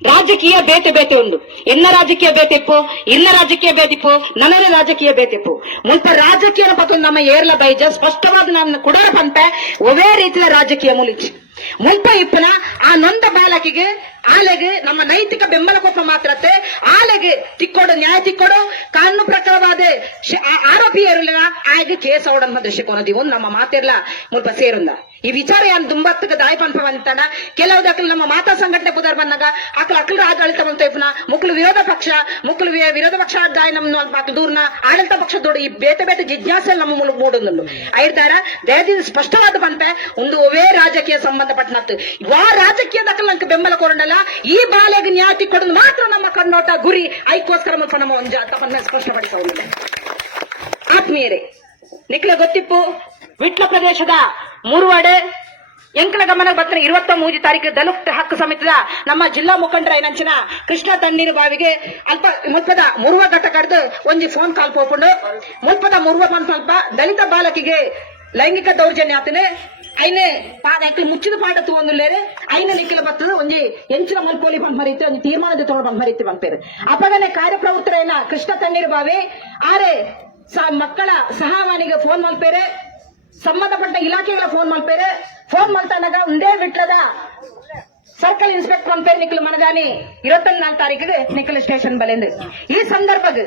ರಾಜಕೀಯ ಬೇತೆ ಬೇತೆ ಉಂಡು ಎನ್ನ ರಾಜಕೀಯ ಬೇತೆಪ್ಪು ಇನ್ನ ರಾಜಕೀಯ ಬೇತಿಪ್ಪು ನನ್ನ ರಾಜಕೀಯ ಬೇತೆಪ್ಪು ಮುಲ್ಪ ರಾಜಕೀಯ ಪತ್ತು ನಮ್ಮ ಏರ್ಲ ಬೈಜ ಸ್ಪಷ್ಟವಾದ ನನ್ನ ಕುಡರ ಪಂಪೆ ಒವೇ ರೀತಿಯ ರಾಜಕೀಯ ಮುಲಿಚಿ ಮುಲ್ಪ ಇಪ್ಪನ ಆ ನೊಂದ ಬಾಲಕಿಗೆ ಆಲೆಗೆ ನಮ್ಮ ನೈತಿಕ ಬೆಂಬಲ ಕೊಪ್ಪ ಮಾತ್ರತೆ ಆಲೆಗೆ ತಿಕ್ಕೋಡು, ನ್ಯಾಯ ತಿಕ್ಕೋಡು. ಕಾನೂನು ಪ್ರಕಾರವಾದ ಆರೋಪಿ ಇರಲಿಲ್ಲ ಆಯ್ಗೆ ಕೇಸ್ ಅವಡನ್ನ ದೃಷ್ಟಿಕೋನದಿ ಒಂದು ನಮ್ಮ ಮಾತಿರ್ಲ ಮುಲ್ಪ ಸೇರುಂದ. ಈ ವಿಚಾರ ಯಾನ್ ದುಂಬತ್ತಗ ದಾಯಿ ಪಂಪ ಬಂತಾಡ ಕೆಲವು ದಾಖಲು ನಮ್ಮ ಮಾತಾ ಸಂಘಟನೆ ಪುದರ್ ಬಂದಾಗ ಅಕ್ಕಲು ಅಕ್ಕಲು ಆಡಳಿತ ಬಂತ ಇಪ್ಪನ ಮುಕ್ಳು ವಿರೋಧ ಪಕ್ಷ, ಮುಕ್ಳು ವಿರೋಧ ಪಕ್ಷ ದಾಯ ನಮ್ಮ ದೂರ್ನ ಆಡಳಿತ ಪಕ್ಷ ದೊಡ್ಡ ಈ ಬೇತೆ ಬೇತೆ ಜಿಜ್ಞಾಸೆ ನಮ್ಮ ಮೂಲಕ ಮೂಡುಂದು ಐದಾರ ದಯದಿ ಸ್ಪಷ್ಟವಾದ ಪಂಪೆ ಒಂದು ಒವೇ ರಾಜಕೀಯ ಸಂಬಂಧಪಟ್ಟನತ್ತು ವಾ ರಾಜಕೀಯದ ದಾಖಲು ನಂಗೆ ಬೆಂಬಲ ಕೊರಡಲ್ಲ. ಈ ಬಾಲೆಗೆ ನ್ಯಾತಿ ಕೊಡೋದು ಮಾತ್ರ ನಮ್ಮ ಕಣ್ಣೋಟ ಗುರಿ. ಐಕೋಸ್ಕರ ಮತ್ತು ನಮ್ಮ ಒಂದು ತಪ್ಪನ್ನ ಸ್ಪಷ್ಟಪಡಿಸಿದೆ ಆತ್ಮೀಯರೇ, ನಿಖಿಲ ಗೊತ್ತಿಪ್ಪು? ವಿಟ್ಲ ಪ್ರದೇಶದ ಮೂರುವಾಡೆ ಎಂಕಲ ಗಮನಕ್ಕೆ ಬರ್ತಾರೆ. ಇರುವತ್ತ ಮೂಜಿ ತಾರೀಕು ದಲಿತ ಹಕ್ಕು ಸಮಿತಿದ ನಮ್ಮ ಜಿಲ್ಲಾ ಮುಖಂಡರ ಏನಂಚಿನ ಕೃಷ್ಣ ತಣ್ಣೀರು ಬಾವಿಗೆ ಅಲ್ಪ ಮುಲ್ಪದ ಮುರುವ ಘಟ್ಟ ಕಡ್ದು ಒಂಜಿ ಫೋನ್ ಕಾಲ್ ಪೋಪುಂಡು ಮುಲ್ಪದ ಮುರುವ ಸ್ವಲ್ಪ ದಲಿತ ಬಾಲಕಿಗೆ ಲೈಂಗಿಕ ದೌರ್ಜನ್ಯ ಆತನೆ ಐನೆ ಪಾದ ಮುಚ್ಚಿದ ಪಾಠ ತಗೊಂಡುಲ್ಲೇರೆ ಐನ ನಿಖಿಲ ಬರ್ತದ, ಒಂಜಿ ಎಂಚಿನ ಮಲ್ಪೋಲಿ ಬಂದ್ ಮರೀತಿ, ಒಂಜಿ ತೀರ್ಮಾನದ ಮರೀತಿ ಬಂದ್ಪೇರು ಅಪಗನೆ ಕಾರ್ಯಪ್ರವೃತ್ತರೇನ ಕೃಷ್ಣ ತಣ್ಣೀರು ಬಾವಿ. ಆರೆ ಮಕ್ಕಳ ಸಹಾವಾಣಿಗೆ ಫೋನ್ ಮಲ್ಪೇರೆ ಸಂಬಂಧಪಟ್ಟ ಇಲಾಖೆಗಳ ಫೋನ್ ಮಲ್ಪೇರೆ ಫೋನ್ ಮಲ್ತಾನಾಗ ಒಂದೇ ಬಿಟ್ಲದ ಸರ್ಕಲ್ ಇನ್ಸ್ಪೆಕ್ಟರ್ ಅಂತ ನಿಕ್ಲು ಮನಗಾನಿ ಇರುವತ್ತೊಂದು ನಾಲ್ಕು ತಾರೀಕಿಗೆ ನಿಖಿಲ್ ಸ್ಟೇಷನ್ ಬಲೆಂದು. ಈ ಸಂದರ್ಭಗ್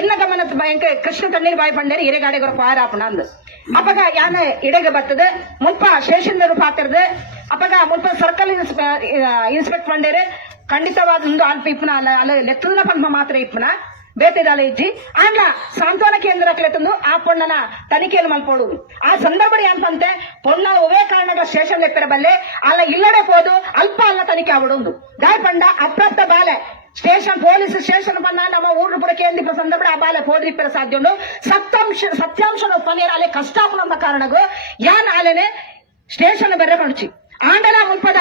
ಎನ್ನ ಗಮನದ ಭಯಂಕ ಕೃಷ್ಣ ತಣ್ಣೀರ್ ಬಾಯಿ ಬಂಡೇರಿ ಹಿರೇಗಾಡಿಗರ ಪಾರ ಆಪಣ ಅಂದ್. ಅಪಗ ಯಾನ ಇಡೆಗೆ ಬರ್ತದೆ, ಮುಲ್ಪ ಸ್ಟೇಷನ್ ಪಾತಿರ್ದ ಅಪಗ ಮುಲ್ಪ ಸರ್ಕಲ್ ಇನ್ಸ್ಪೆಕ್ಟರ್ ಬಂಡೇರೆ ಖಂಡಿತವಾದ ಒಂದು ಅಲ್ಪ ಇಪ್ಪನ, ಅಲ್ಲ ಅಲ್ಲ, ಲೆಕ್ಕದ ಪಂಪ ಮಾತ್ರ ಇಪ್ಪನ. ಬೇತೆದಾಲ ಇಜ್ಜಿ. ಆಂಡ್ಲ ಸಾಂತ್ವನ ಕೇಂದ್ರಕ್ಕೆ ತಂದು ಆ ಪೊಣ್ಣನ ತನಿಖೆಯನ್ನು ಮಲ್ಪೋಡು ಆ ಸಂದರ್ಭ ಏನಂತೆ ಪೊಣ್ಣ ಒವೇ ಕಾರಣದ ಸ್ಟೇಷನ್ ಎತ್ತರ ಬಲ್ಲೆ ಅಲ್ಲ ಇಲ್ಲಡೆ ಹೋದು ಅಲ್ಪ ಅಲ್ಲ ತನಿಖೆ ಆವಡೊಂದು ಗಾಯ ಪಂಡ ಅಪ್ರಾಪ್ತ ಬಾಲೆ. ಸ್ಟೇಷನ್, ಪೊಲೀಸ್ ಸ್ಟೇಷನ್ ಬಂದ ನಮ್ಮ ಊರು ಕೂಡ ಕೇಂದ್ರ ಆ ಬಾಲೆ ಹೋದ್ರಿಪ್ಪರ ಸಾಧ್ಯ ಸತ್ಯಾಂಶ ಸತ್ಯಾಂಶನ ಪನೇರ ಅಲೆ ಕಷ್ಟ ಕಾರಣಗೂ ಯಾನ್ ಆಲೆನೆ ಸ್ಟೇಷನ್ ಬರ್ರೆ ಕಣಚಿ ಆಂಡಲ ಮುಲ್ಪದ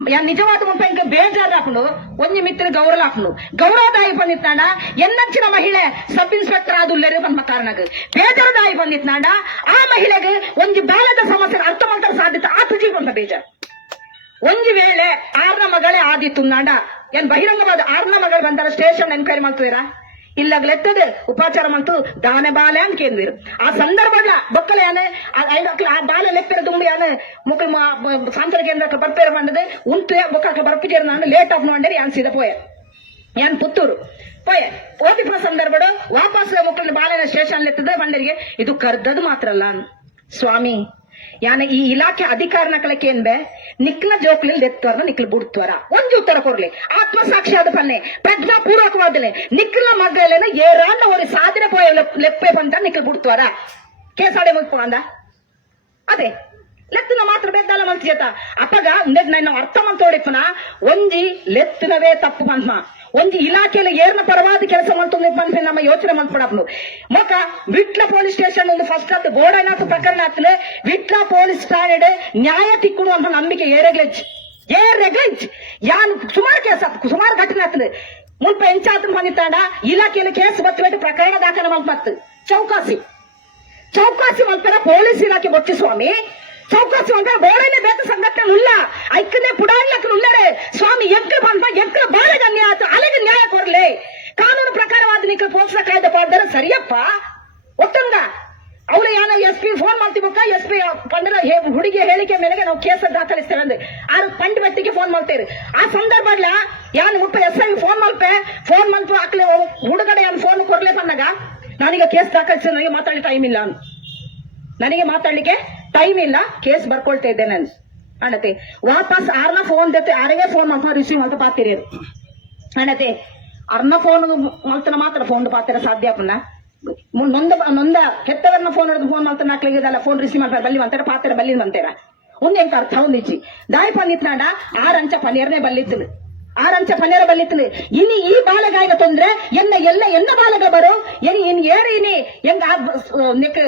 ಯಾ ನಿಜವಾದ ಇಂಕ ಬೇಜಾರು ಹಾಕೊಂಡು ಒಂಜಿ ಮಿತ್ರ ಗೌರವ ಹಾಕೊಂಡು ಗೌರವದಾಯಿ ಬಂದಿತ್ತಾಂಡ ಎನ್ನಚ್ಚಿನ ಮಹಿಳೆ ಸಬ್ ಇನ್ಸ್ಪೆಕ್ಟರ್ ಆದುಲ್ಲರು ಬಂದ ಕಾರಣಕ್ಕೆ ಬೇಜಾರದಾಯಿ ಬಂದಿತ್ತಾಂಡ ಆ ಮಹಿಳೆಗೆ ಒಂಜಿ ಬಾಲದ ಸಮಸ್ಯೆ ಅರ್ಥ ಮಾಡ್ತಾರೆ ಸಾಧ್ಯತೆ, ಆ ತುಜಿ ಬಂದ ಬೇಜಾರು. ಒಂಜಿ ವೇಳೆ ಆರ್ನ ಮಗಳೇ ಆದಿತ್ತು ನಾಂಡ ಏನ್ ಬಹಿರಂಗವಾದ ಆರ್ನ ಮಗಳು ಬಂದಾರ, ಸ್ಟೇಷನ್ ಎನ್ಕ್ವೈರಿ ಮಾಡ್ತೀರಾ ಇಲ್ಲ ಉಪಾಚಾರ ಮಂತು ದಾನೆ ಬಾಲೆ ಅಂತ ಕೇಂದ್ರ ಆ ಸಂದರ್ಭದ ಬೊಕ್ಕಲೆ ಯಾನೆ ಐದು ಆ ಬಾಲೆ ಲೆಪ್ಪರ ದುಂಬಿ ಯಾನೆ ಮುಕ್ಕಳು ಸಾಂತರ ಕೇಂದ್ರಕ್ಕೆ ಬರ್ಪೇರ ಬಂಡದೆ ಉಂಟು ಬೊಕ್ಕಕ್ಕೆ ಬರ್ಪಿಜೇರ್ ನಾನು ಲೇಟ್ ಆಫ್ ಮಾಡಿ ಯಾನ್ ಸೀದ ಪೋಯ. ಯಾನ್ ಪುತ್ತೂರು. ಪೋಯ. ಓದಿಪ ಸಂದರ್ಭ ವಾಪಸ್ ಮುಕ್ಕಳ ಬಾಲೆನ ಸ್ಟೇಷನ್ ಎತ್ತದೆ ಬಂಡರಿಗೆ ಇದು ಕರ್ದದು ಮಾತ್ರ ಅಲ್ಲ. ಸ್ವಾಮಿ ಯಾನ ಈ ಇಲಾಖೆ ಅಧಿಕಾರನ ಕಳಕ್ಕೆ ಏನ್ಬೆ ನಿಕ್ಲ ಜೋಕ್ಲಿ ಎತ್ತವರ್ನ ನಿಕ್ಲ ಬುಡ್ತವರ. ಒಂಜಿ ಉತ್ತರ ಕೊಡ್ಲಿ. ಆತ್ಮಸಾಕ್ಷಿ ಆದ ಪನ್ನೆ. ಪ್ರಜ್ಞಾ ಪೂರ್ವಕವಾದಲೆ. ನಿಕ್ಲ ಮಗಲೇನ ಏರಾಂಡ ಒಂದು ಸಾಧನೆ ಪೋಯ ಲೆಪ್ಪೆ ಬಂತ ನಿಕ್ಲ ಬುಡ್ತವರ. ಕೇಸಾಡೆ ಮುಗ್ಪೋ ಅಂದ. ಅದೇ. ಲೆತ್ತನ ಮಾತ್ರ ಬೆದ್ದಲ್ಲ ಮಲ್ಸಿಯತ ಅಪ್ಪಗ ಇಂದಕ್ ನಾನು ಅರ್ಥ ಮಂತೋಡಿಪ್ಪನ ಒಂಜಿ ಲೆತ್ತನವೇ ತಪ್ಪು ಬಂದ್ಮ ಒಂಜಿ ಇಲಾಖೆಯಲ್ಲಿ ಏರ್ನ ಪರವಾದ ಕೆಲಸ ಮಾಡ್ತಂದ್ರೆ ಬಂದ್ರೆ ನಮ್ಮ ಯೋಚನೆ ಮಾಡ್ಕೊಡಪ್ನು ಮೊಕ ವಿಟ್ಲ ಪೊಲೀಸ್ ಸ್ಟೇಷನ್ ಒಂದು ಫಸ್ಟ್ ಅದು ಗೋಡನಾಥ ಪ್ರಕರಣ ಆಗ್ತದೆ. ವಿಟ್ಲ ಪೊಲೀಸ್ ಠಾಣೆಡೆ ನ್ಯಾಯ ತಿಕ್ಕುಡು ಅಂತ ನಂಬಿಕೆ ಏರೆಗ್ಲೆಚ್ ಏರೆಗ್ಲೆಚ್. ಯಾನ್ ಸುಮಾರು ಕೇಸ್ ಸುಮಾರು ಘಟನೆ ಆಗ್ತದೆ. ಮುಲ್ಪ ಎಂಚಾತ್ರ ಬಂದಿತ್ತಾಂಡ ಇಲಾಖೆಯಲ್ಲಿ ಕೇಸ್ ಬತ್ತಿಬಿಟ್ಟು ಪ್ರಕರಣ ದಾಖಲೆ ಮಲ್ಪತ್ತು ಚೌಕಾಸಿ. ಚೌಕಾಸಿ ಮಲ್ಪರ ಪೊಲೀಸ್ ಇಲಾಖೆ ಬೊಚ್ಚಿ ಸ್ವಾಮಿ ಮಲ್ಪರ ಬೋಳನೆ ಬೇತ ಸಂಘಟನೆ ಉಲ್ಲ ಐಕ್ಕನೆ ಪುಡಾಡ್ಲಕ್ಕೆ ಉಳ್ಳಡೆ ಸ್ವಾಮಿ ಎಂಕ್ರ ಬಂದ ಎಂಕ್ರ ಬಾಳೆಗ ನ್ಯಾಯ ಅಲೆಗೆ ನ್ಯಾಯ ಕೊಡ್ಲೆ. ಕಾನೂನು ಪ್ರಕಾರವಾದ ನಿಕ್ಲ ಪೋಕ್ಸ ಕಾಯ್ದೆ ಪಾಡ್ದಾರ ಸರಿಯಪ್ಪ. ಒಟ್ಟಂಗ ಅವಳು ಯಾನ ಎಸ್ ಪಿ ಫೋನ್ ಮಾಡ್ತೀವಕ್ಕ ಎಸ್ ಪಿ ಪಂದ್ರ ಹುಡುಗಿ ಹೇಳಿಕೆ ಮೇಲೆಗೆ ನಾವು ಕೇಸ್ ದಾಖಲಿಸ್ತೇವೆ ಅಂದ್ರೆ ಆ ಪಂಡ್ ವ್ಯಕ್ತಿಗೆ ಫೋನ್ ಮಾಡ್ತೇವೆ ಆ ಸಂದರ್ಭಡ್ಲ ಯಾನ್ ಮುಪ್ಪ ಎಸ್ ಐ ಫೋನ್ ಮಲ್ಪೆ ಫೋನ್ ಮಂತು ಹಾಕ್ಲೆ ಹುಡುಗಡೆ ಫೋನ್ ಕೊಡ್ಲೆ ಬಂದಾಗ ನಾನೀಗ ಕೇಸ್ ದಾಖಲಿಸಿ ನನಗೆ ಮಾತಾಡಲಿ ಟೈಮ್ ಇಲ್ಲ ನನಗೆ ಮಾತಾಡ್ಲಿಕ್ಕೆ ಟೈಮ್ ಇಲ್ಲ ಕೇಸ್ ಬರ್ಕೊಳ್ತಾ ಇದ್ದೆ ನಾನು. ಅಣ್ಣತೆ, ವಾಪಸ್ ಆರ್ನ ಫೋನ್ ಜೊತೆ ಯಾರಿಗೆ ಫೋನ್ ಮಾಡ್ತಾ ರಿಸೀವ್ ಮಾಡ್ತಾ ಪಾತಿರಿ ಅಣ್ಣತೆ, ಅರ್ನ ಫೋನ್ ಮಲ್ತನ ಮಾತ್ರ ಫೋನ್ ಪಾತಿರ ಸಾಧ್ಯ ಅಪ್ಪನ ನೊಂದ ನೊಂದ ಕೆಟ್ಟವರನ್ನ ಫೋನ್ ಹಿಡಿದು ಫೋನ್ ಮಾಡ್ತಾನೆ ಹಾಕ್ಲಿಗಿದಲ್ಲ ಫೋನ್ ರಿಸೀವ್ ಮಾಡ್ತಾರೆ, ಬಲ್ಲಿ ಅಂತಾರೆ ಪಾತಿರ, ಬಲ್ಲಿ ಅಂತೀರ ಒಂದೇಂತ ಅರ್ಥ ಒಂದಿಚ್ಚಿ ದಾಯಿ ಪನ್ನಿತ್ನಾಡ ಆರಂಚ ಪನ್ನೀರ್ನೇ ಬಲ್ಲಿತ್ತು ಆರಂಚ ಪನ್ನೇರ ಬಲ್ಲಿತ್ತು ಇನಿ ಈ ಬಾಲಗಾಯಿಗ ತೊಂದ್ರೆ, ಎನ್ನ ಎಲ್ಲ ಎನ್ನ ಬಾಲಗ ಬರೋ, ಎನಿ ಇನ್ ಏರಿ ಇನಿ ಎಂಗ ನೆಕ್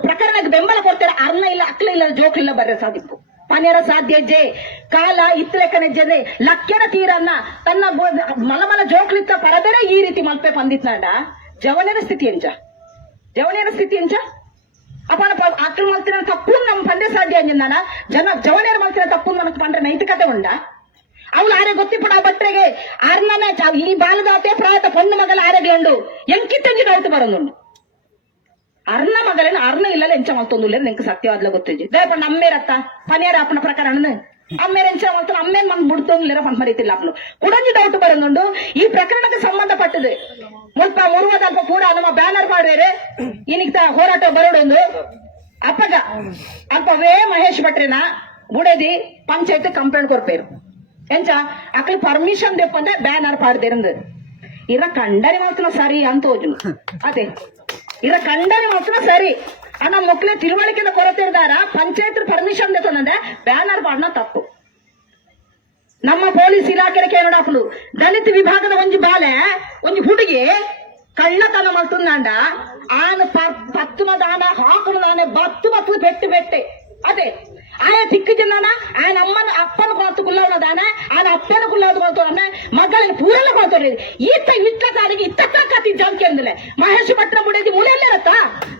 ಪ್ರಕರಣಕ್ಕೆ ಬೆಂಬಲ ಕೊಡ್ತಾರೆ. ಅರ್ನ ಇಲ್ಲ, ಅಕ್ಲ ಇಲ್ಲ ಜೋಕ್ಲಿಲ್ಲ ಬರ್ರೆ ಸಾಧಿಪು ಪನ್ನೆರ ಸಾಧ್ಯ ಜೆ ಕಾಲ ಇತ್ತಲೆಕ್ಕನೆ ಜನೆ ಲಕ್ಕೆನ ತೀರನ್ನ ತನ್ನ ಮಲಮಲ ಜೋಕ್ಲಿತ್ತ ಪರದರೆ ಈ ರೀತಿ ಮಲ್ಪೆ ಪಂದಿತ್ನಾಡ ಜವನೇರ ಸ್ಥಿತಿ ಎಂಚ ಜವನೇರ ಸ್ಥಿತಿ ಎಂಚ ಅಪ್ಪನ ಅಕ್ಕಲ್ ಮಲ್ತಿನ ತಪ್ಪು ನಮ್ ಪಂದೆ ಸಾಧ್ಯ ಅಂಜನ ಜನ ಜವನೇರ ಮಲ್ತಿನ ತಪ್ಪು ನಮಗೆ ಪಂಡ್ರೆ ನೈತಿಕತೆ ಉಂಡ? ಅವಳು ಆರೆ ಗೊತ್ತಿಪ್ಪಡ ಬಟ್ಟೆಗೆ ಅರ್ನನ ಚ- ಈ ಬಾಲದಾತೆ ಪ್ರಾಯತ ಪೊಣ್ಣು ಮಗಲ ಆರೆಗ್ಲಂಡು. ಎಂಕಿತ್ತಂಜಿ ಡೌಟ್ ಬರೋದುಂಡು. ಅರ್ನ ಮಗಲೇನು ಅರ್ಣ ಇಲ್ಲಲ್ಲ ಎಂಚ ಮಲ್ತೊಂದುಲ್ಲ ನಿಂಗೆ ಸತ್ಯವಾದ್ಲ ಗೊತ್ತಿಜ್ಜಿ ದೇಪಣ್ಣ ಅಮ್ಮೇರತ್ತ ಪನೇರ ಅಪ್ಪನ ಪ್ರಕರಣ ಅಮ್ಮೇರ ಎಂಚ ಮಲ್ತಾನ ಅಮ್ಮೇನ್ ಮಂಗ್ ಬಿಡ್ತೋಂಗಿಲ್ಲ ಪನ್ ಮರೀತಿಲ್ಲ ಅಪ್ಪನು. ಕುಡಂಜಿ ಡೌಟ್ ಬರೋದುಂಡು, ಈ ಪ್ರಕರಣಕ್ಕೆ ಸಂಬಂಧಪಟ್ಟದು ಮುಲ್ಪ ಮುರುವದಲ್ಪ ಕೂಡ ನಮ್ಮ ಬ್ಯಾನರ್ ಮಾಡುವೇರೆ ಇನಿಗ್ತ ಹೋರಾಟ ಬರೋಡೊಂದು ಅಪ್ಪಗ ಅಪ್ಪವೇ ಮಹೇಶ್ ಭಟ್ರೇನ ಬುಡದಿ ಪಂಚಾಯತ್ ಕಂಪ್ಲೇಂಟ್ ಕೊರ್ಪೇರು ಎಂಚ, ಅಕ್ಲಿ ಪರ್ಮಿಷನ್ ದೆಪ್ಪಂದೆ ಬ್ಯಾನರ್ ಪಾಡ್ದೇರಂದು. ಇರ ಕಂಡರಿ ಮಾತ್ರ ಸರಿ ಅಂತ ಹೋಜುನು ಅದೇ. ಇರ ಕಂಡರೆ ಮಾತ್ರ ಸರಿ. ಅಣ್ಣ ಮಕ್ಕಳೇ ತಿಳುವಳಿಕೆದ ಕೊರತೆ ಇದ್ದಾರ ಪಂಚಾಯತ್ ಪರ್ಮಿಷನ್ ಬೇಕಂದ್ರೆ ಬ್ಯಾನರ್ ಬಾಡ್ನ ತಪ್ಪು. ನಮ್ಮ ಪೊಲೀಸ್ ಇಲಾಖೆ ಕೇಳಡಾಪಲು ದಲಿತ ವಿಭಾಗದ ಒಂಜಿ ಬಾಲೆ ಒಂಜಿ ಹುಡುಗಿ ಕಳ್ಳತನ ಮಲ್ತುಂದಾಂಡ ಆನ ಪತ್ತುಮ ದಾನ ಹಾಕುನ ದಾನೆ ಬತ್ತು ಬತ್ತು ಬೆಟ್ಟು, ಬೆಟ್ಟೆ. ಅದೇ ಆಯ ತಿಕ್ಕು ಜಿನ್ನಾನ ಆಯನ ಅಮ್ಮನ ಅಪ್ಪನ ಕೊತ್ತು ಕುಲ್ಲವನ ದಾನ ಆನ ಅಪ್ಪನ ಕುಲ್ಲವದ ಕೊತ್ತವನ ಮಗಳಿಗೆ ಪೂರಲ ಕೊತ್ತವ್ರಿ ಈತ ಇಟ್ಟ ತಾರಿಗೆ ಇತ್ತ ಕತ್ತಿ ಜಾಂಕಿ ಅಂದಲೆ ಮಹೇಶ್ ಭಟ್ರ ಮುಡಿದಿ ಮುಳಿಯಲ್ಲೇ ಇರತ್ತ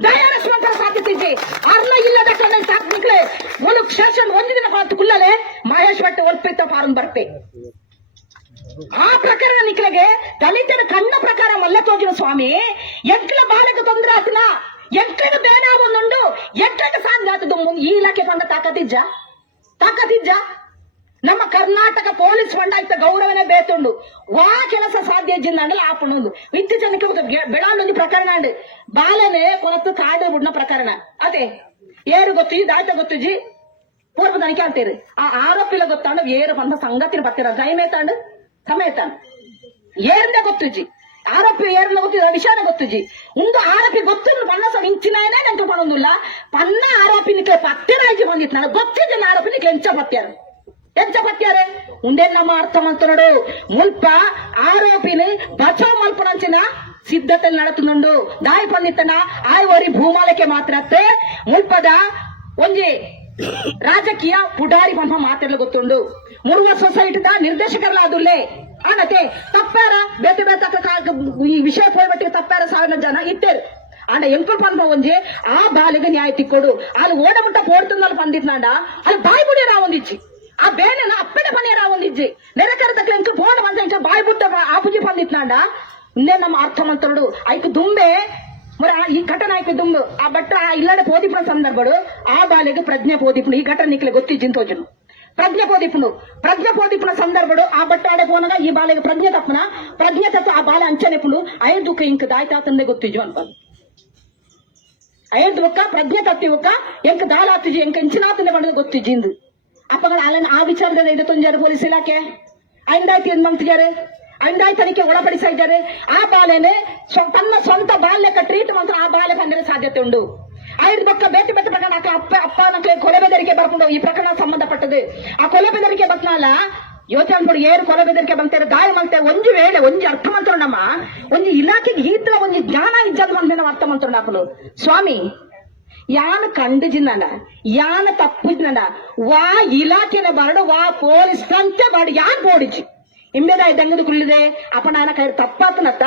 ದಯಾರಸ್ವಂತರ ಸಾಧಿಸಿದ್ದಿ ಅರ್ನ ಇಲ್ಲದ ಕಣ್ಣ ಸಾಕ್ನಿಕ್ಲೆ ಒಂದು ಶೇಷನ್ ಒಂದು ದಿನ ಕೊತ್ತು ಕುಲ್ಲಲೆ ಮಹೇಶ್ ಭಟ್ ಒಲ್ಪಿತ್ತ ಪಾರನ್ ಬರ್ಪೆ ಆ ಪ್ರಕರಣ ನಿಕ್ಲೆಗೆ ದಲಿತರ ಕಣ್ಣ ಪ್ರಕಾರ ಮಲ್ಲ ತೋಗಿನ ಸ್ವಾಮಿ ಎಂಕ್ಲ ಬಾಲಕ ತೊಂದ್ರೆ ಆತನ ಬೇಡ ಒಂದುಂಡು ಎಂಕ್ಲಗ ಸಾಂಗ್ ಆತದು ಈ ಇಲಾಖೆ ಬಂದ ತಾಕತಿಜ್ಜ ತಾಕತಿಜ್ಜ ನಮ್ಮ ಕರ್ನಾಟಕ ಪೊಲೀಸ್ ಫಂಡ ಇತ್ತ ಗೌರವನೇ ಬೇತುಂಡು. ವಾ ಕೆಲಸ ಸಾಧ್ಯ ಜಿಂದಾಂಡಲ್ಲ ಆಪಣೊಂದು ಇತ್ತೀಚೆಗೆ ಬೆಳಾಂಡೊಂದು ಪ್ರಕರಣ ಅಂಡ್ ಬಾಲನೆ ಕೊರತು ಕಾಡು ಬಿಡ್ನ ಪ್ರಕರಣ. ಅದೇ, ಏರು ಗೊತ್ತು ಈ ದಾಯ್ತ ಗೊತ್ತು ಜಿ ಪೂರ್ವ ತನಿಖೆ ಅಂತೀರಿ. ಆ ಆರೋಪಿಲ ಗೊತ್ತಾಂಡ, ಏರು ಬಂದ ಸಂಗತಿನ ಬರ್ತೀರ. ದಯಮೇತಾಂಡ್ ಸಮೇತಾಂಡ್ ಏರ್ನ ಗೊತ್ತುಜಿ ಆರೋಪಿ ಏರ್ನ ಗೊತ್ತಿದ ವಿಷಯನ ಗೊತ್ತುಜಿ. ಒಂದು ಆರೋಪಿ ಗೊತ್ತು ಪನ್ನ ಸರ್ ಇಂಚಿನಾಯನೇ ನಂಗೆ ಪಣೊಂದುಲ್ಲ ಪನ್ನ ಆರೋಪಿ ನಿಕ್ಲೆ ಪತ್ತೆರಾಜಿ ಬಂದಿತ್ತು. ನನಗೆ ಗೊತ್ತಿದ್ದ ಆರೋಪಿ ನಿಕ್ಲೆ ಎಂಚ ಪತ್ಯಾರ ಎಂಚ ಪತ್ಯಾರೆ ಉಂಡೆ ನಮ್ಮ ಅರ್ಥ ಮಾಡ್ತಾನೋಡು ಮುಲ್ಪ ಆರೋಪಿನಿ ಬಚಾವ್ ಮಲ್ಪನಂಚಿನ ಸಿದ್ಧತೆ ನಡತುಂಡು ದಾಯಿ ಪಂದಿತ್ತನ ಆಯ್ವರಿ ಭೂಮಾಲಕ್ಕೆ ಮಾತ್ರ ಅತ್ತೆ. ಮುಲ್ಪದ ಒಂಜಿ ರಾಜಕೀಯ ಪುಡಾರಿ ಪಂಪ ಮಾತೆಲ್ಲ ಗೊತ್ತುಂಡು. ಮುರುಘ ಸೊಸೈಟಿದ ನಿರ್ದೇಶಕರಲಾದುಲ್ಲೇ ಅನ್ನತೆ ತಪ್ಪಾರ ಬೇತೆ ಬೇತಕ್ಕ ಈ ವಿಷಯ ಹೋಗ್ಬಿಟ್ಟಿಗೆ ತಪ್ಪಾರ ಸಾವಿರ ಜನ ಇಟ್ಟರು ಆಂಡ ಎಂಪಲ್ ಪನ್ಪ ಒಂಜಿ ಆ ಬಾಲಿಗೆ ನ್ಯಾಯ ತಿಕ್ಕೊಡು ಅಲ್ಲಿ ಓಡಮುಟ್ಟ ಪೋಡ್ತುಂದಲ್ಲಿ ಬಂದಿದ್ದಾಂಡ ಅಲ್ಲಿ ಬಾಯಿ ಬುಡಿ ರಾ ಒಂದಿಚ್ಚಿ ಆ ಬೇನೆನ ಅಪ್ಪಡೆ ಪನಿ ರಾ ಒಂದಿಜ್ಜಿ ನೆರೆಕರದಕ್ಕೆ ಎಂಕ ಬೋರ್ಡ್ ಬಂದ ಬಾಯಿ ಬುಟ್ಟ ಆಪುಜಿ ಬಂದಿದ್ದಾಂಡ ಇನ್ನೇ ನಮ್ಮ ಅರ್ಥಮಂತರುಡು ಐಕು ದುಂಬೆ మరి ఈ ఘటన యొక్క దుమ్ము ఆ బట్ట ఇల్లాడ పోదిపిన సందర్భడు ఆ బాలిక ప్రజ్ఞ పోదిప్పుడు ఈ ఘటన నీకు గొత్తి జింతోజను ಪ್ರಜ್ಞೆ ಪೋದಿಪ್ಪುನು ಪ್ರಜ್ಞೆ ಪೋದಿಪ್ಪುನ ಸಂದರ್ಭಡು ಆ ಬಟ್ಟಾಡೆ ಪೋನಗ ಈ ಬಾಲೆಗೆ ಪ್ರಜ್ಞೆ ತಪ್ಪನ ಪ್ರಜ್ಞೆ ತಪ್ಪು ಆ ಬಾಲ ಅಂಚನೆಪ್ಪುನು ಐದುಕ ಇಂಕ್ ದಾಯ್ತಾತಂದೆ ಗೊತ್ತಿಜು ಅಂತ ಐದು ಒಕ್ಕ ಪ್ರಜ್ಞೆ ತತ್ತಿ ಒಕ್ಕ ಎಂಕ ದಾಲಾತಿಜಿ ಎಂಕ ಇಂಚಿನಾತಂದೆ ಮಾಡೋದು ಗೊತ್ತಿಜಿಂದು ಅಪ್ಪಗಳ ಅಲ್ಲನ ಆ ವಿಚಾರದಲ್ಲಿ ಇದೆ ತುಂಜಾರು ಪೊಲೀಸ್ ಇಲಾಖೆ ಅಂದಾಯ್ತು ಏನ್ ಮಂತಿದ್ದಾರೆ ಅಂದಾಯ್ತನಿಗೆ ಒಳಪಡಿಸಿದ್ದಾರೆ ಆ ಬಾಲೆನೆ ತನ್ನ ಸ್ವಂತ ಬಾಲ್ಯಕ ಟ್ರೀಟ್ ಮಾತ್ರ ಆ ಬಾಲ್ಯಕ ಅಂದರೆ ಸಾಧ್ಯತೆ ಉಂಟು ಐದು ಪಕ್ಕ ಬೇಟಿ ಬೇಟಿ ಪ್ರಕರಣ ಅಪ್ಪ ಅಪ್ಪ ನಕ್ಲೆ ಕೊಲೆ ಬೆದರಿಕೆ ಬರ್ಕೊಂಡು ಈ ಪ್ರಕರಣ ಸಂಬಂಧಪಟ್ಟದು ಆ ಕೊಲೆ ಬೆದರಿಕೆ ಬತ್ನಲ್ಲ ಯೋಚನೆ ಅಂದ್ಬಿಡು ಏನು ಕೊಲೆ ಬೆದರಿಕೆ ಬಂತಾರೆ ಗಾಯ ಮಂತೆ ಒಂದು ವೇಳೆ, ಒಂದು ಅರ್ಥ ಮಂತ್ರಣಮ್ಮ ಒಂದು ಇಲಾಖೆಗೆ ಈ ತರ ಒಂದು ಜ್ಞಾನ ಇಜ್ಜದ ಮಂತ್ರ ಅರ್ಥ ಹಾಕಲು. ಸ್ವಾಮಿ, ಯಾನ ಕಂಡಿಜಿಂದ ಯಾನ ತಪ್ಪಿದ್ನಂಡ ವಾ ಇಲಾಖೆನ ಬರಡು, ವಾ ಪೊಲೀಸ್ ಸಂತೆ ಬಾಡು ಯಾನ್ ಬೋಡಿಜಿ ಇಮ್ಮೆದ ಇದ್ದಂಗದು ಕುಳ್ಳಿದೆ ಅಪ್ಪ ನಾನ ಕೈ ತಪ್ಪಾತನತ್ತ?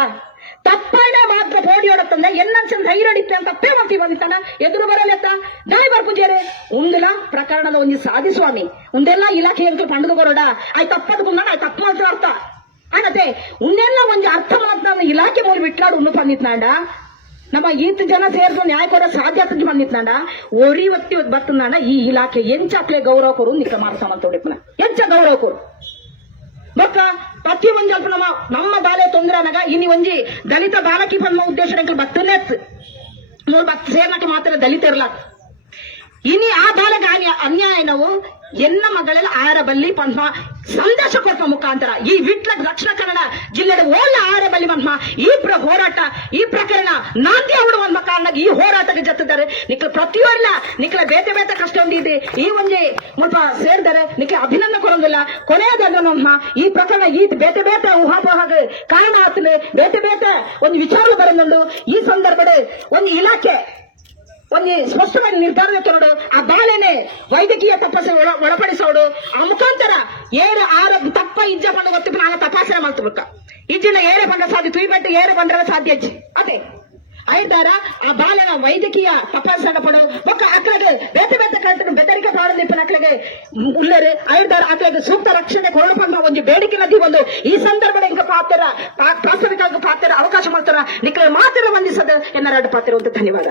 ತಪ್ಪನೆ ಮಾತ್ರ ಪೋಡಿ ಹೊಡತಂದ ಎನ್ನಂಚನ್ ಧೈರ್ಯ ಅಡಿತ್ತೆ ಅಂತ ತಪ್ಪೇ ಮಾಡ್ತೀವಿ ಎದುರು ಬರಲೆತ್ತ ದಾಯಿ ಬರ್ಪುಜೇರೆ ಉಂದಿಲ ಪ್ರಕರಣದ ಒಂಜಿ ಸಾಧಿ ಸ್ವಾಮಿ. ಉಂದೆಲ್ಲ ಇಲಾಖೆ ಎಂಕ್ ಪಂಡದು ಕೊರಡ ಆಯ್ ತಪ್ಪದ ಕುಂದಾಣ ಆಯ್ ತಪ್ಪು ಮಾತ್ರ ಅರ್ಥ. ಅನ್ನತೆ ಉಂದೆಲ್ಲ ಒಂಜಿ ಅರ್ಥ ಮಾತ್ರ ಇಲಾಖೆ ಮೂಲ ಬಿಟ್ಲಾಡು ಉಂದು ಬಂದಿತ್ತಾಂಡ ನಮ್ಮ ಈತ ಜನ ಸೇರಿದ ನ್ಯಾಯ ಕೊಡೋ ಸಾಧ್ಯತೆ ಬಂದಿತ್ನಾಂಡ ಒರಿ ಒತ್ತಿ ಬರ್ತನಾಂಡ ಈ ಇಲಾಖೆ ಎಂಚಾಕ್ಲೆ ಗೌರವ ಕೊರು ನಿಕ್ಕ ಮಾಡ್ತಾಮಂತೋಡಿಪ್ಪನ ಎಂಚ ಗೌರವ ಕೊರು ಬೊಕ್ಕ ಪ್ರತಿ ಒಂಜಿ ಅಲ್ಪ ನಮ್ಮ ನಮ್ಮ ಬಾಲೆ ತೊಂದ್ರೆ ಅನಗ ಇನ್ನಿ ಒಂಜಿ ದಲಿತ ಬಾಲಕಿ ಬಂದ ಉದ್ದೇಶ ಬತ್ತನೆತ್ ಮೂರು ಬತ್ ಸೇರ್ನಕ್ಕೆ ಮಾತ್ರ ದಲಿತ ಇರ್ಲ. ಇನಿ ಆ ಬಾಲಕ ಅನ್ಯಾಯ ನಾವು ಎನ್ನ ಮಗಳಲ್ಲಿ ಆರ ಬಲ್ಲಿ ಪಂಪ ಸಂದೇಶ ಕೊಟ್ಟ ಮುಖಾಂತರ ಈ ವಿಟ್ಲ ದಕ್ಷಿಣ ಕನ್ನಡ ಜಿಲ್ಲೆಯ ಓಲ ಆರ ಬಲ್ಲಿ ಪಂಪ ಈ ಪ್ರ ಹೋರಾಟ, ಈ ಪ್ರಕರಣ ನಾಂದಿ ಅವಳು ಒಂದು ಕಾರಣ ಈ ಹೋರಾಟಕ್ಕೆ ಜತ್ತಿದ್ದಾರೆ. ನಿಕ್ಲ ಪ್ರತಿಯೊಲ್ಲ ನಿಕ್ಲ ಬೇತೆ ಬೇತೆ ಕಷ್ಟ ಹೊಂದಿದೆ ಈ ಒಂಜಿ ಮುಲ್ಪ ಸೇರಿದರೆ ನಿಕ್ಲ ಅಭಿನಂದನೆ ಕೊಡೋದಿಲ್ಲ. ಕೊನೆಯದಾದ್ರೆ ನಮ್ಮ ಈ ಪ್ರಕರಣ ಈ ಬೇತೆ ಬೇತೆ ಊಹಾಪೋಹಾಗ ಕಾರಣ ಆತಲೆ ಬೇತೆ ಬೇತೆ ಒಂದು ವಿಚಾರ ಬರೋದು ಈ ಸಂದರ್ಭದ ಒಂದು ಇಲಾಖೆ ಒಂದು ಸ್ಪಷ್ಟವಾಗಿ ನಿರ್ಧಾರ ತರೋಡು ಆ ಬಾಲೆನೆ ವೈದ್ಯಕೀಯ ತಪಾಸಣೆ ಒಳ ಒಳಪಡಿಸೋಡು, ಆ ಮುಖಾಂತರ ಏರ ಆರ ತಪ್ಪ ಇಜ್ಜ ಬಂದು ಗೊತ್ತಿಪ್ಪ ನಾನು ತಪಾಸಣೆ ಮಾಡ್ತಿರ್ಬೇಕ. ಇಜ್ಜಿನ ಏರೆ ಬಂದ ಸಾಧ್ಯ ತುಯ್ಬೆಟ್ಟು ಏರೆ ಬಂದ್ರೆ ಸಾಧ್ಯ ಅಜ್ಜಿ ಅದೇ. ಐದಾರ ಆ ಬಾಲನ ವೈದ್ಯಕೀಯ ತಪಾಸಣೆ ಪಡು ಒಕ್ಕ ಅಕ್ಕಳಿಗೆ ಬೇತೆ ಬೇತೆ ಕಂಟನು ಬೆದರಿಕೆ ಪ್ರಾರಂಭಿಪನ ಅಕ್ಕಳಿಗೆ ಉಳ್ಳರು ಐದಾರ ಅಕ್ಕಳಿಗೆ ಸೂಕ್ತ ರಕ್ಷಣೆ ಕೊಡಪಂಬ ಒಂದು ಬೇಡಿಕೆ ನದಿ ಒಂದು. ಈ ಸಂದರ್ಭದಲ್ಲಿ ಇಂಕ ಪಾತ್ರ ಪ್ರಾಸ್ತಾವಿಕ ಪಾತ್ರ ಅವಕಾಶ ಮಾಡ್ತಾರ. ನಿಖರ ಮಾತ್ರ ವಂದಿಸದ ಎನ್ನರಾಡು ಪಾತ್ರ ಒಂದು ಧನ್ಯವಾದ.